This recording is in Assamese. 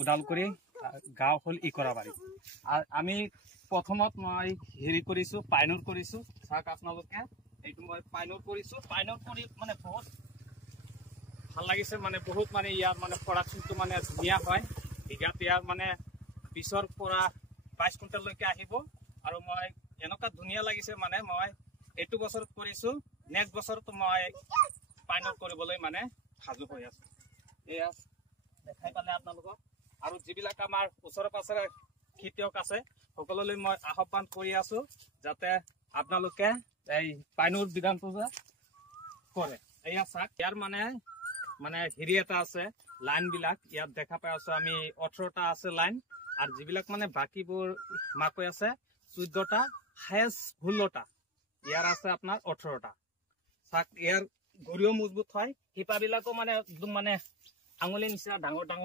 ওদালগুৰি গাঁও হ'ল ইকৰাবাৰী। আমি প্ৰথমত মই হেৰি কৰিছোঁ, পাইনৰ কৰিছোঁ। চাওক আপোনালোকে, এইটো মই পাইনৰ কৰিছোঁ। পাইনৰ কৰি মানে বহুত ভাল লাগিছে, মানে বহুত মানে ইয়াৰ মানে প্ৰডাকশ্যনটো মানে ধুনীয়া হয়। বিঘাত ইয়াৰ মানে 20ৰ পৰা 22 কুইণ্টেললৈকে আহিব। আৰু মই এনেকুৱা ধুনীয়া লাগিছে, মানে মই এইটো বছৰত কৰিছোঁ, নেক্সট বছৰতো মই পাইনৰ কৰিবলৈ মানে সাজু হৈ আছোঁ। এয়া দেখাই পালে আপোনালোকক। আৰু যিবিলাক আমাৰ ওচৰে পাঁজৰে খেতিয়ক আছে সকলোলৈ মই আহ্বান কৰি আছোঁ, যাতে আপোনালোকে এই পাইনৰ বিধানটো যে কৰে। এয়া চাওক, ইয়াৰ মানে হেৰি এটা আছে, লাইন বিলাক ইয়াত দেখা পাই আছো আমি 18টা আছে লাইন। আৰু যিবিলাক মানে বাকীবোৰ মাকৈ আছে 14টা, হায়েষ্ট 16টা, ইয়াৰ আছে আপোনাৰ 18টা। চাওক, ইয়াৰ গৰিও মজবুত হয়, শিপাবিলাকো মানে একদম মানে আঙুলিৰ নিচিনা ডাঙৰ ডাঙৰ।